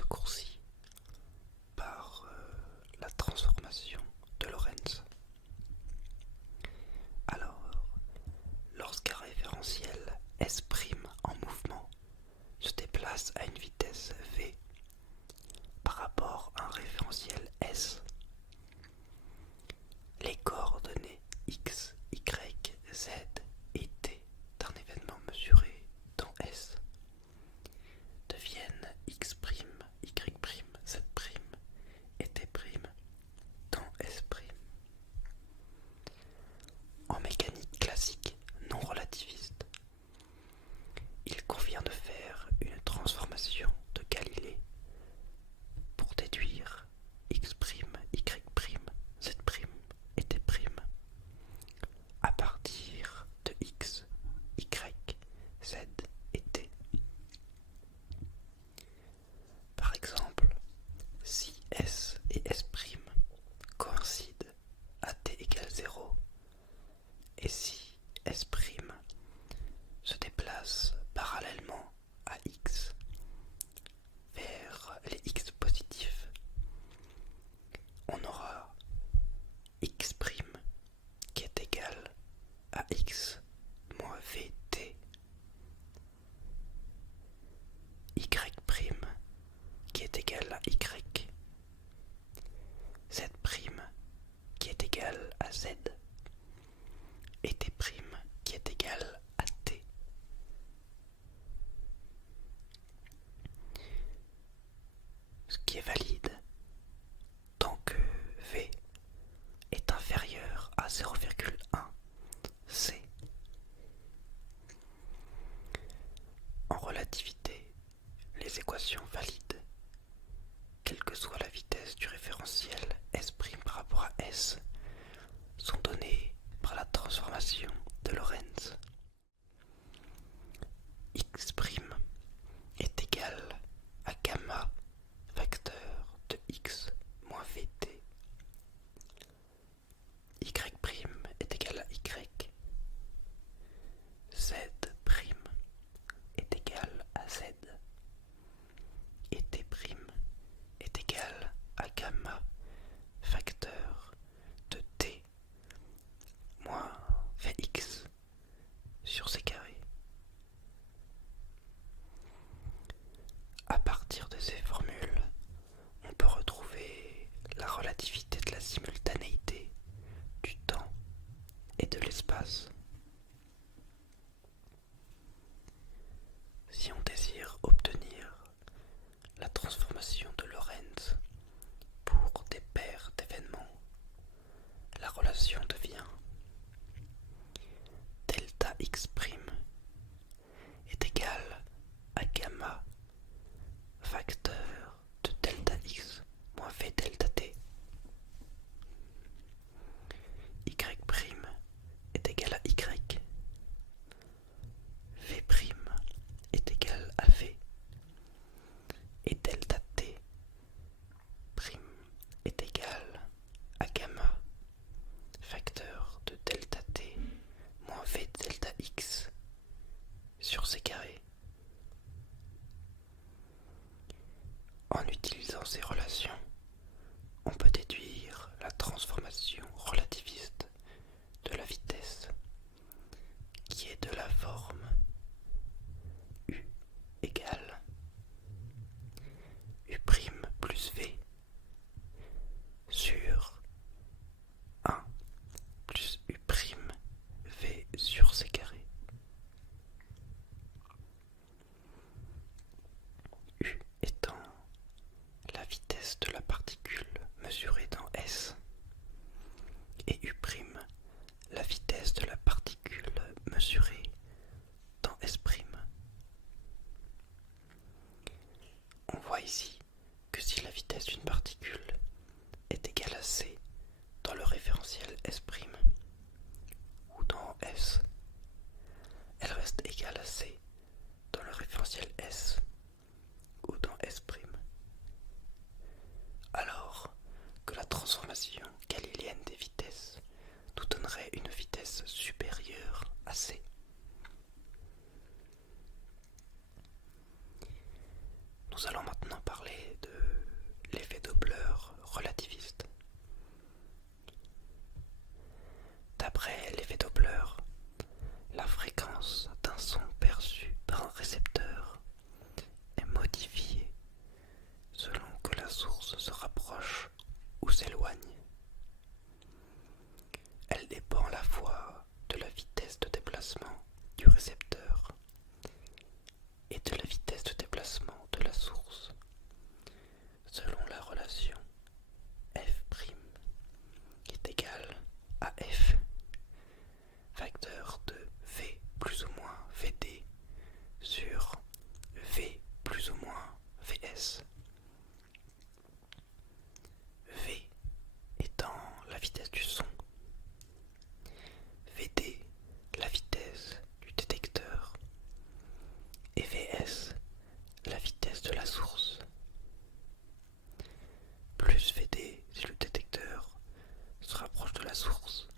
raccourci par la transformation de Lorentz. Alors, lorsqu'un référentiel S' en mouvement se déplace à une vitesse v par rapport à un référentiel S, les coordonnées x, y, z et t d'un événement mesuré dans S deviennent x', y', z' et t' dans S'. En mécanique classique non relativiste, il convient de faire une transformation de Galilée pour déduire x', y', z' et t' à partir de x, y, z et t. Par exemple, si S et S' coïncident à t égale 0 et si S' se déplace parallèlement à x vers les x positifs, on aura x' qui est égal à x moins vt, y' qui est égal à y, z' qui est égal à z et t' qui est égal à t. Ce qui est valide tant que v est inférieur à 0,1 c. En relativité, les équations valides, quelle que soit la vitesse du référentiel S' par rapport à S, sont données par la transformation de Lorentz. X' est égal à gamma facteur de x moins vt. Y' est égal à y. Z' est égal à z. Et t' est égal à gamma facteur de t moins vx sur c carré. À partir de ces formules, on peut retrouver la relativité de la simultanéité, du temps et de l'espace. Si on désire obtenir la transformation de Lorentz pour des paires d'événements, la relation devient delta x' est égal à gamma facteur de delta x moins v delta t. Y' est égal à y. V' est égal à v. Et delta t' est égal à gamma facteur de delta t moins v delta x sur c carré. En utilisant ces relations, on peut déduire la transformation relativiste de la vitesse, qui est de la forme U égale U' plus V sur 1 plus U' V sur C carré. U étant la vitesse de la particule mesurée dans S et U' la vitesse de la particule mesurée dans S'. On voit ici que si la vitesse d'une particule est égale à c dans le référentiel S' ou dans S, elle reste égale à c dans le référentiel S ou dans S'. Alors que la transformation galiléenne des vitesses nous donnerait une vitesse supérieure à c. Nous allons maintenant parler de l'effet Doppler relativiste. D'après l'effet Doppler, la fréquence d'un son perçu par un récepteur est modifiée selon que la source se rapproche ou s'éloigne. Elle dépend à la fois de la vitesse de déplacement du récepteur et de la vitesse de déplacement de la source, selon la relation f' qui est égale à f, facteur de v plus ou moins vd sur v plus ou moins vs. V étant la vitesse du son, vd la vitesse du détecteur et vs la vitesse de la source. Plus vd si le détecteur se rapproche de la source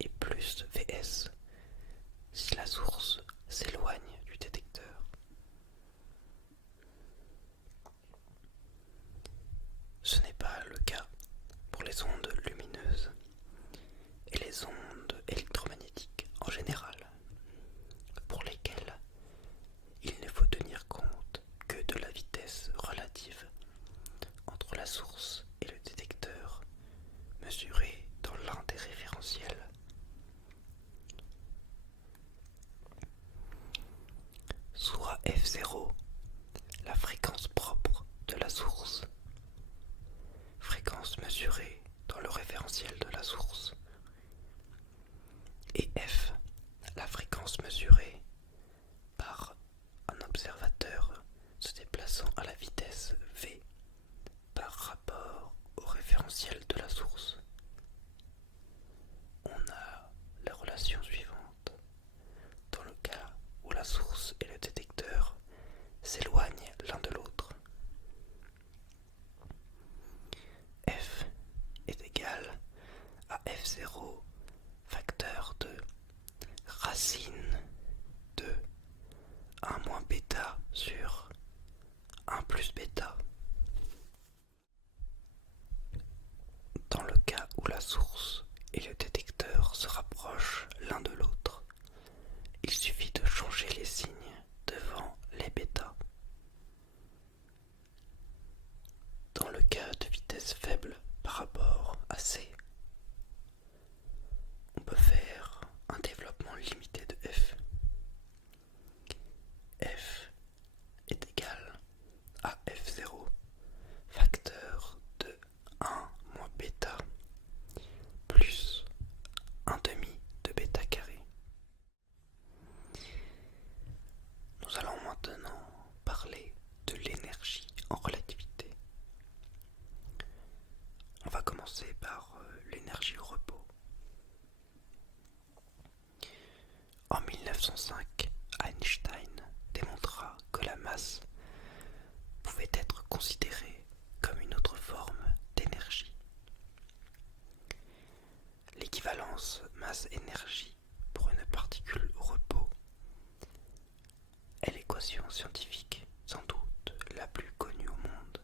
et plus vs si la source s'éloigne du détecteur. Ce n'est pas le cas pour les ondes lumineuses et les ondes électromagnétiques en général, pour lesquelles il ne faut tenir compte que de la vitesse relative entre la source et le détecteur mesurée dans l'un des référentiels. Soit f0, la fréquence propre de la source, fréquence mesurée dans le référentiel de la source, et f, la fréquence mesurée par un observateur se déplaçant à la vitesse v par rapport au référentiel de la source. On a la relation suivante. Dans le cas où la source et le détecteur s'éloignent l'un de l'autre, f est égal à f0 facteur de racine de 1 moins bêta sur 1 plus bêta. Dans le cas où la source et le détecteur se rapprochent l'un de l'autre, il suffit de changer les signes devant les bêta. Dans le cas de vitesse faible par rapport à c, on peut faire un développement limité de f. F est égal à f0 facteur de 1 moins bêta plus 1 demi de bêta carré. Nous allons maintenant parler de l'énergie en relativité. On va commencer par l'énergie au repos. En 1905, Einstein démontra que la masse pouvait être considérée comme une autre forme d'énergie. L'équivalence masse-énergie pour une particule au repos est l'équation scientifique sans doute la plus connue au monde.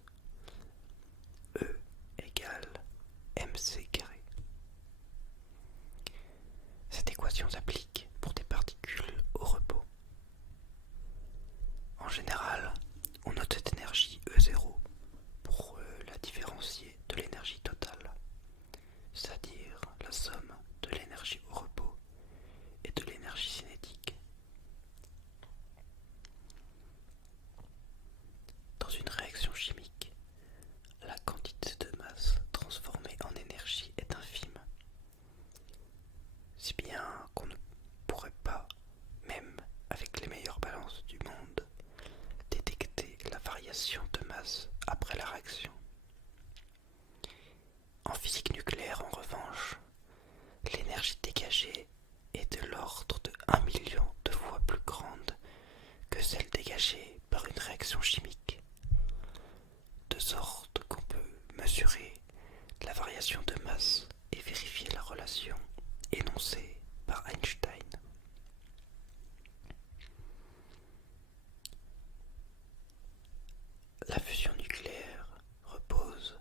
E égale mc carré. Cette équation s'applique pour des particules au repos. En général, on note cette énergie E0 pour la différencier de l'énergie totale, c'est-à-dire la somme de l'énergie au repos et de l'énergie cinétique. Dans une réaction chimique, la quantité de masse transformée en énergie est infime, si bien qu'on ne pourrait pas, même avec les meilleures balances du monde, détecter la variation de masse après la réaction. En physique nucléaire, en revanche, l'énergie dégagée est de l'ordre de 1 million de fois plus grande que celle dégagée par une réaction chimique, de sorte qu'on peut mesurer la variation de masse et vérifier la relation énoncée par Einstein. La fusion nucléaire repose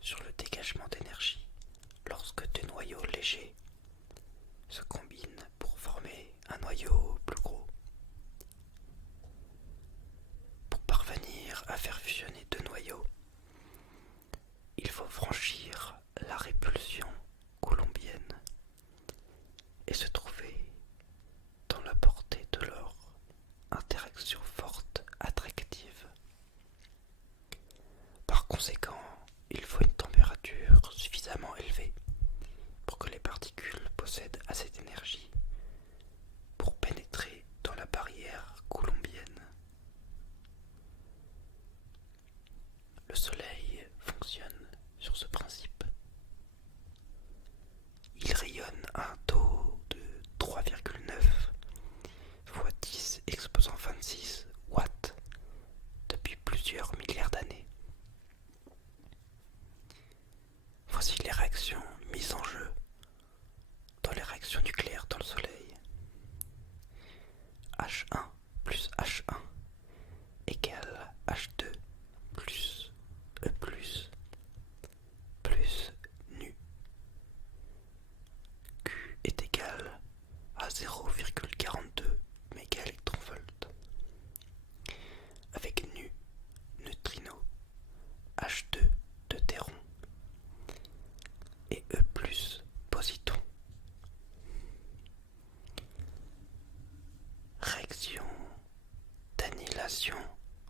sur le dégagement d'énergie lorsque deux noyaux légers se combinent pour former un noyau plus gros. Pour parvenir à faire fusionner deux noyaux, il faut franchir la répulsion coulombienne et se trouver dans la portée de leur interaction forte attractive. Par conséquent, il faut une température suffisamment élevée pour que les particules possèdent assez d'énergie pour pénétrer dans la barrière coulombienne. Le Soleil fonctionne sur ce principe. Il rayonne à un taux de 3,9 fois 10 exposant 26 watts depuis plusieurs milliards d'années. Voici les réactions mises en jeu dans les réactions nucléaires dans le Soleil. H1 plus H1 égale H2 plus E plus nu. Q est égal à 0,42 mégaélectronvolts. Avec nu, neutrino, H2 deutéron et E plus positron. Réaction d'annihilation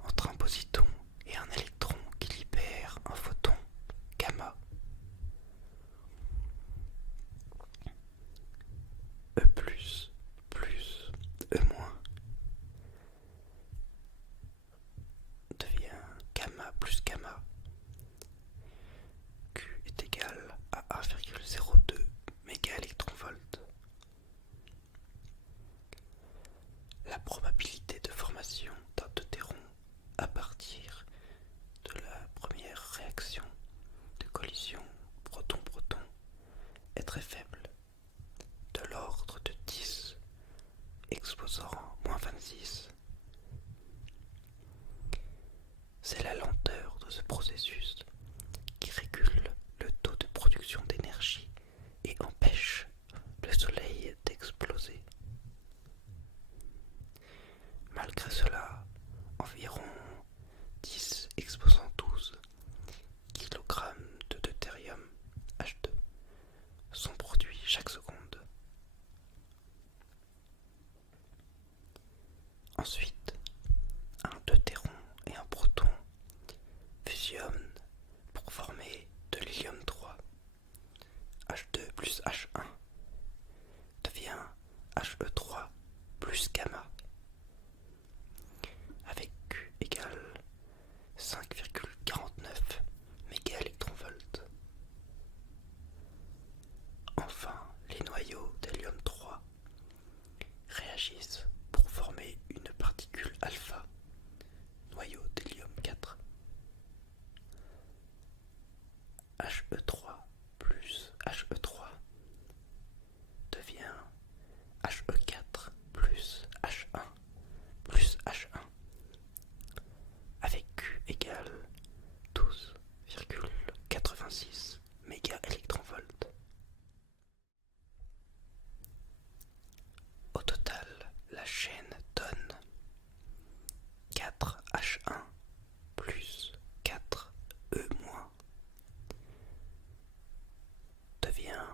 entre un positron et un électron qui libère un photon gamma. E plus E moins devient gamma plus gamma. Q est égal à 1,02 mégaélectronvolts. La probabilité de formation d'un deutéron à partir de la première réaction de collision proton-proton est très faible, de l'ordre de 10 exposant moins 26. C'est la lenteur de ce processus qui régule le taux de production d'énergie et empêche le Soleil d'exploser. Malgré cela, environ 10 exposant 12 kg de deutérium H2 sont produits chaque seconde. Ensuite, un deutéron et un proton fusionnent pour former de l'hélium-3. H2 plus H1 devient He3 plus gamma, avec Q égale 5,49 mégaélectronvolts. Enfin, les noyaux d'hélium-3 réagissent pour former une particule alpha, noyau d'hélium-4. He3 plus He3 devient He4 plus H1 plus H1 avec Q égale 12,86 mégaélectronvolts. Au total, la chaîne donne 4H1 plus 4E- devient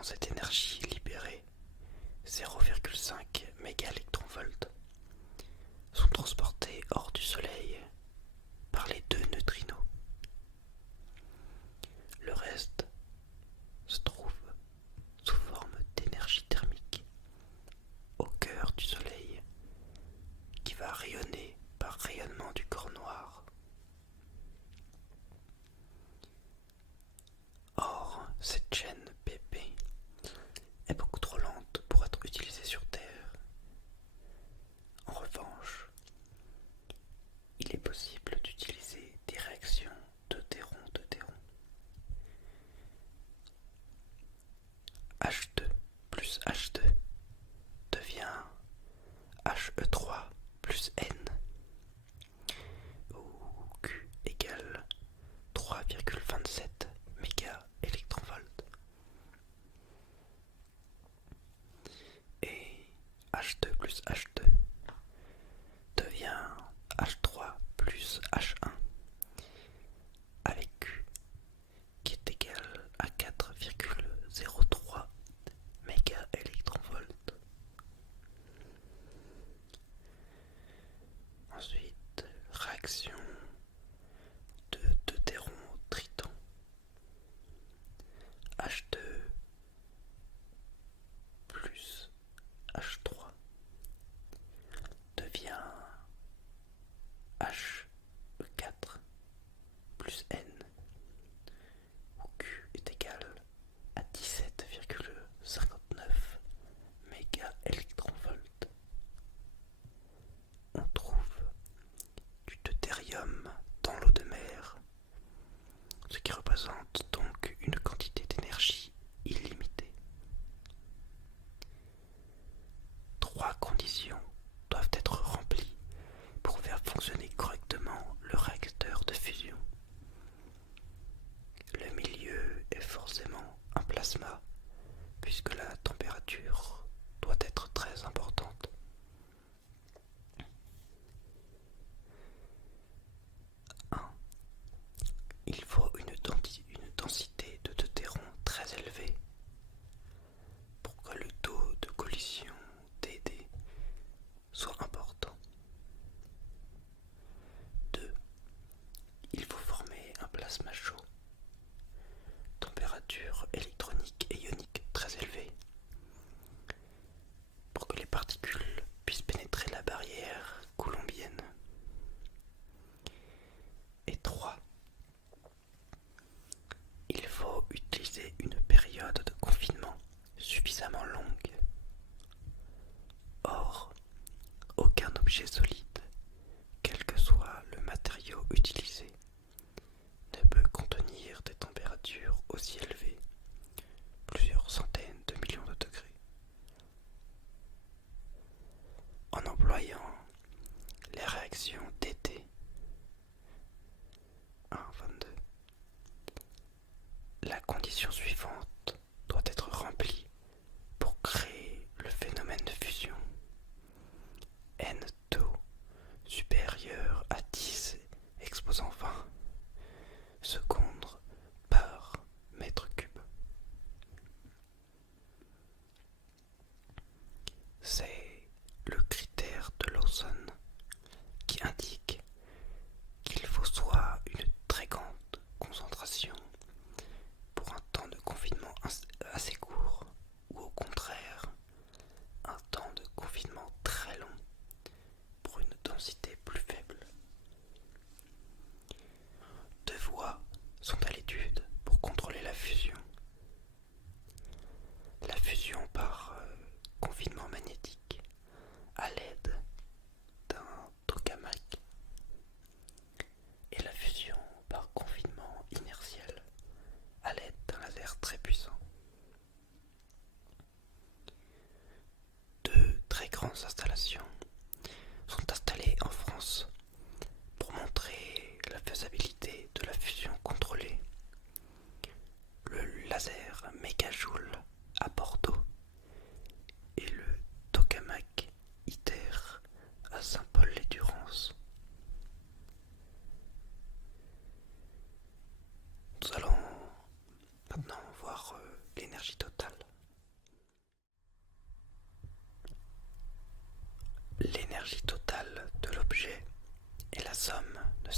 Dans cette énergie libérée, 0,5 mégaélectronvolts sont transportés hors du Soleil par les deux neutrinos. Le reste se trouve sous forme d'énergie thermique au cœur du Soleil qui va rayonner par rayonnement du corps noir. Or, cette chaîne PP est beaucoup trop lente pour être utilisée sur Terre. En revanche, il est possible d'utiliser des réactions deutéron-deutéron. H2 plus H2 devient He3 plus N, où Q égale 3,27 mégaélectronvolts. Et H2 plus H2 devient H3 plus H1 avec Q qui est égal à 4,03 mégaélectronvolts. Ensuite, réaction de deutéron-triton. H2 plus H3 devient He4 plus N, où Q est égal à 17,59 mégaélectronvolts. On trouve du deutérium dans l'eau de mer, ce qui représente donc une quantité d'énergie illimitée. Trois conditions doivent être remplies pour faire fonctionner correctement le réacteur de fusion. Le milieu est forcément un plasma, puisque la température doit être très importante. Il faut une densité de deutéron très élevée pour que le taux de collision DD soit important. 2. Il faut former un plasma chaud, température électronique et ionique très élevée, pour que les particules puissent pénétrer la barrière coulombienne. Et 3. Il faut utiliser une période de confinement suffisamment longue. Or, aucun objet solide, quel que soit le matériau utilisé, ne peut contenir des températures aussi élevées, plusieurs centaines de millions de degrés. En employant les réactions DT 1,22, la condition suivante doit être remplie pour créer le phénomène de fusion. N taux supérieur à 10 exposant 20 secondes par mètre cube. C'est le critère de Lawson qui indique qu'il faut soit une très grande concentration pour un temps de confinement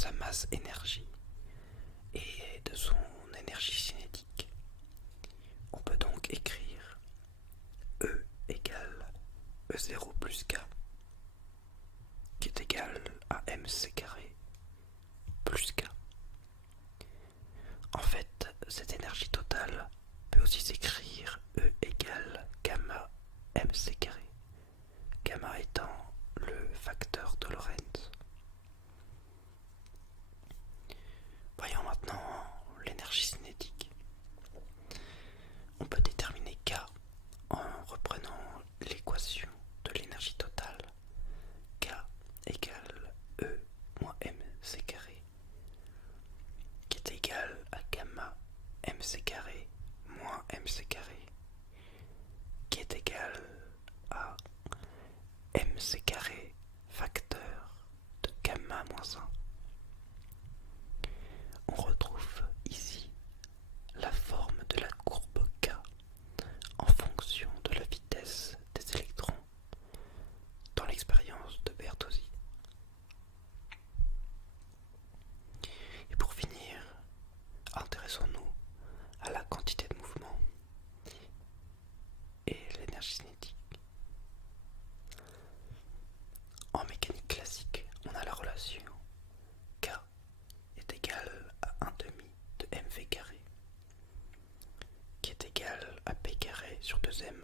sa masse énergie et de son énergie cinétique. On peut donc écrire E égale E0 plus K, qui est égal à mc carré plus K. En fait, cette énergie totale peut aussi s'écrire E égale gamma mc carré, gamma étant le facteur de Lorentz. Voyons maintenant l'énergie cinétique. On peut déterminer K en reprenant l'équation de l'énergie totale. K égale E moins mc carré, qui est égal à gamma mc carré moins mc carré, qui est égal à mc carré facteur de gamma moins 1. On retrouve ici la forme de la courbe K en fonction de la vitesse des électrons dans l'expérience de Bertozzi. Et pour finir, intéressons-nous à la quantité de mouvement et l'énergie cinétique. En mécanique classique, on a la relation K est égal à 1 demi de mv carré, qui est égal à p carré sur 2m,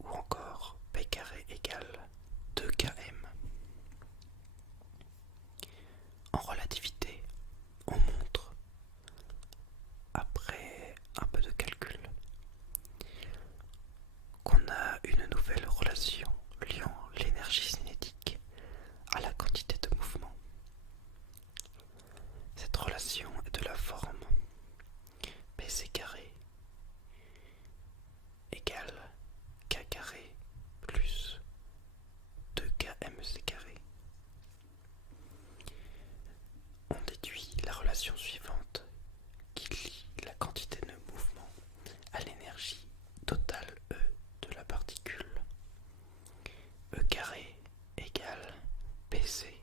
ou encore p carré égale 2km. En relativité, on montre, après un peu de calcul, qu'on a une nouvelle relation liant l'énergie cinétique à la quantité de mouvement. Cette relation est de la forme pc carré égale k carré plus 2kmc carré. On déduit la relation suivante qui lie la quantité de mouvement à l'énergie totale E de la particule. E carré égale pc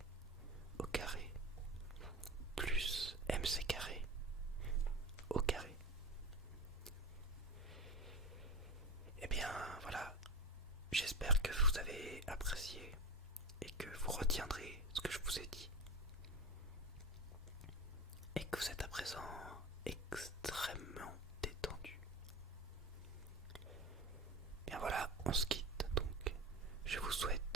au carré plus mc carré au carré. Et bien voilà, j'espère que vous avez apprécié et que vous retiendrez ce que je vous ai dit. Et que vous êtes à présent extrêmement détendu. Bien voilà, on se quitte donc. Je vous souhaite